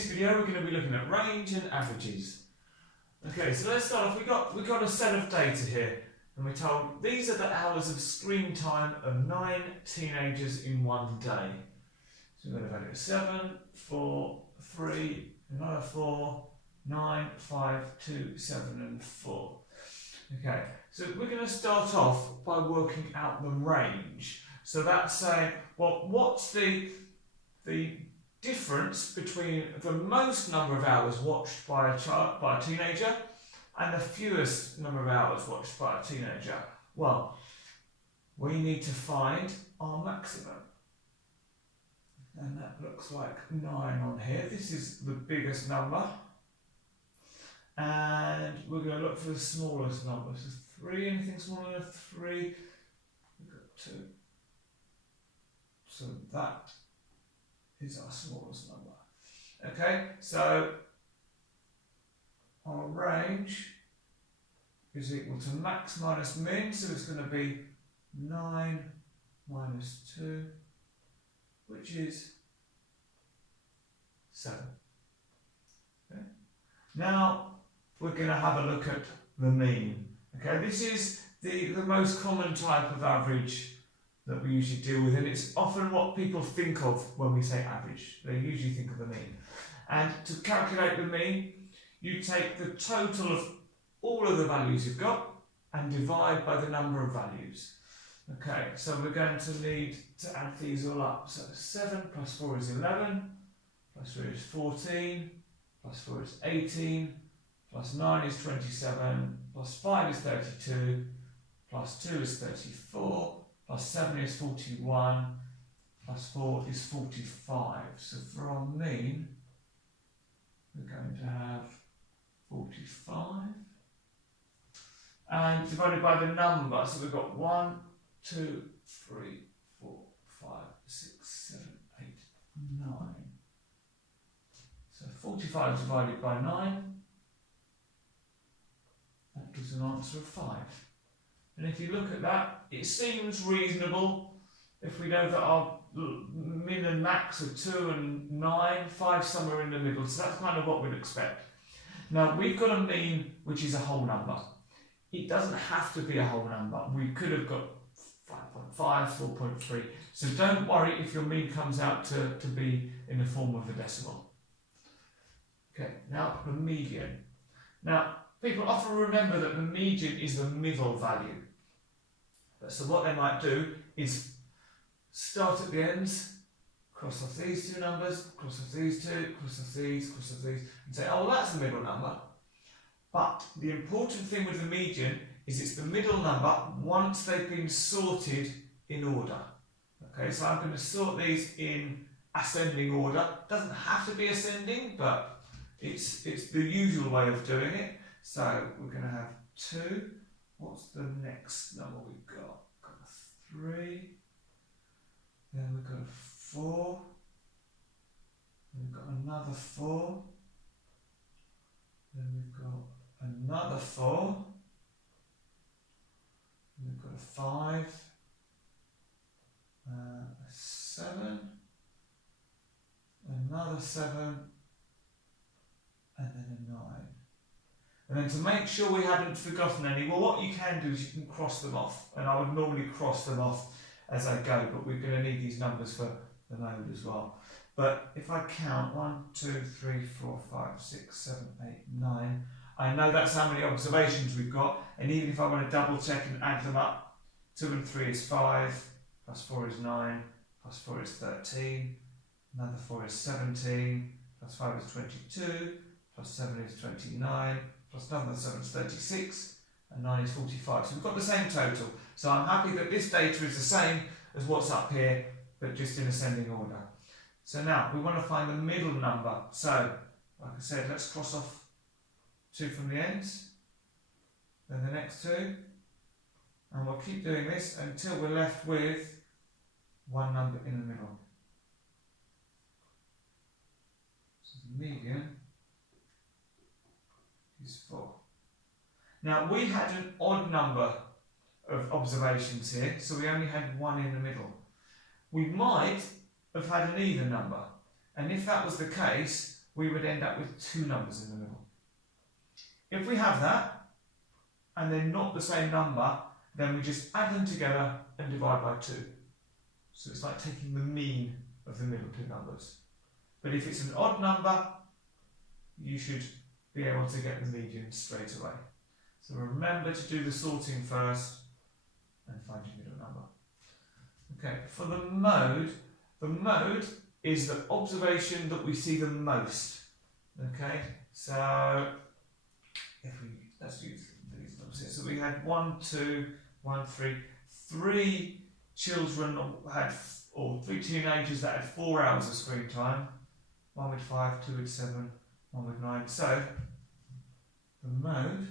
this video we're going to be looking at range and averages. Okay, so let's start off. We've got a set of data here, and we're told these are the hours of screen time of 9 teenagers in one day. So we're going to value 7, 4, 3, another 4, 9, 5, 2, 7 and 4. Okay, so we're going to start off by working out the range. So that's saying, well, what's the difference between the most number of hours watched by a teenager and the fewest number of hours watched by a teenager? Well, we need to find our maximum. And that looks like 9 on here. This is the biggest number. And we're going to look for the smallest number. So 3, anything smaller than 3? We've got 2. So that is our smallest number. Okay, so our range is equal to max minus min, so it's going to be 9 minus 2, which is 7. Okay. Now we're going to have a look at the mean. Okay, this is the most common type of average that we usually deal with, and it's often what people think of when we say average. They usually think of the mean. And to calculate the mean, you take the total of all of the values you've got and divide by the number of values. Okay, so we're going to need to add these all up. So 7 plus 4 is 11, plus 3 is 14, plus 4 is 18, plus 9 is 27, plus 5 is 32, plus 2 is 34, plus 7 is 41, plus 4 is 45. So for our mean, we're going to have 45. And divided by the number, so we've got 1, 2, 3, 4, 5, 6, 7, 8, 9. So 45 divided by 9, that gives an answer of 5. And if you look at that, it seems reasonable if we know that our min and max are 2 and 9, 5 somewhere in the middle. So that's kind of what we'd expect. Now we've got a mean which is a whole number. It doesn't have to be a whole number. We could have got 5.5, 4.3. So don't worry if your mean comes out to be in the form of a decimal. Okay, now the median. Now people often remember that the median is the middle value. So what they might do is start at the ends, cross off these two numbers, cross off these two, cross off these, and say, oh, well, that's the middle number. But the important thing with the median is it's the middle number once they've been sorted in order. Okay, so I'm going to sort these in ascending order. Doesn't have to be ascending, but it's the usual way of doing it. So we're going to have 2. What's the next number we've got? Got a 3. Then we've got a 4. Then we've got another 4. Then we've got another 4. Then we've got a 5. A 7. Another 7. And then a 9. And then to make sure we haven't forgotten any, well, what you can do is you can cross them off. And I would normally cross them off as I go, but we're going to need these numbers for the mode as well. But if I count 1, 2, 3, 4, 5, 6, 7, 8, 9, I know that's how many observations we've got. And even if I want to double check and add them up, 2 and 3 is 5, plus 4 is 9, plus 4 is 13, another 4 is 17, plus 5 is 22, plus 7 is 29, plus another 7 is 36, and 9 is 45. So we've got the same total. So I'm happy that this data is the same as what's up here, but just in ascending order. So now we want to find the middle number. So, like I said, let's cross off 2 from the ends, then the next 2, and we'll keep doing this until we're left with one number in the middle. So the median is 4. Now we had an odd number of observations here, so we only had 1 in the middle. We might have had an even number, and if that was the case, we would end up with two numbers in the middle. If we have that, and they're not the same number, then we just add them together and divide by 2. So it's like taking the mean of the middle two numbers. But if it's an odd number, you should be able to get the median straight away. So remember to do the sorting first and find your middle number. Okay, for the mode is the observation that we see the most. Okay, so let's use these numbers here. So we had 1, 2, 1, 3, 3 children had, or 3 teenagers that had 4 hours of screen time. 1 with 5, 2 with 7, 1 with 9. So the mode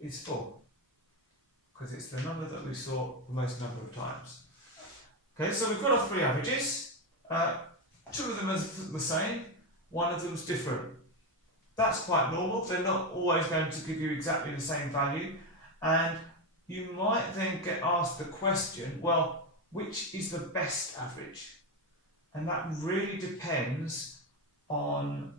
is 4, because it's the number that we saw the most number of times. Okay, so we've got our 3 averages. 2 of them are the same, 1 of them's different. That's quite normal. They're not always going to give you exactly the same value, and you might then get asked the question, well, which is the best average? And that really depends on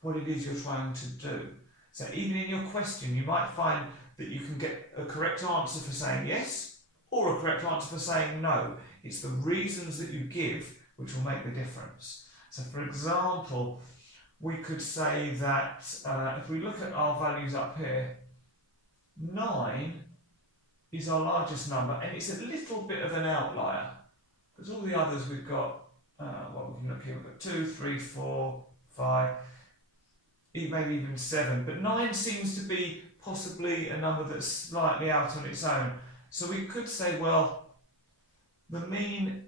what it is you're trying to do. So even in your question, you might find that you can get a correct answer for saying yes, or a correct answer for saying no. It's the reasons that you give which will make the difference. So for example, we could say that if we look at our values up here, 9 is our largest number, and it's a little bit of an outlier, because all the others we've got, well, we can look here, we've got 2, 3, 4, 5, maybe even 7, but 9 seems to be possibly a number that's slightly out on its own. So we could say, well, the mean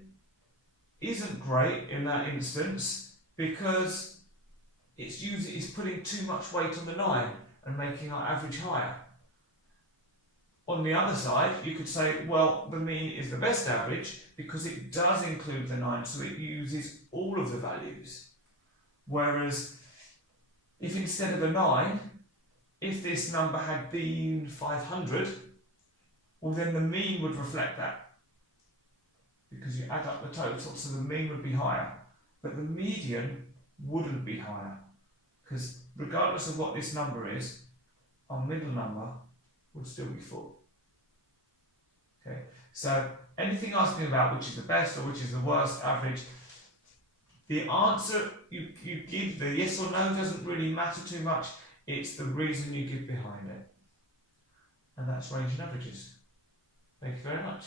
isn't great in that instance because it's putting too much weight on the 9 and making our average higher. On the other side, you could say, well, the mean is the best average because it does include the 9, so it uses all of the values. Whereas if instead of a 9, if this number had been 500, well, then the mean would reflect that, because you add up the total, so the mean would be higher. But the median wouldn't be higher, because regardless of what this number is, our middle number would still be 4. Okay, so anything asking about which is the best or which is the worst average, the answer you give, the yes or no, doesn't really matter too much. It's the reason you give behind it. And that's range and averages. Thank you very much.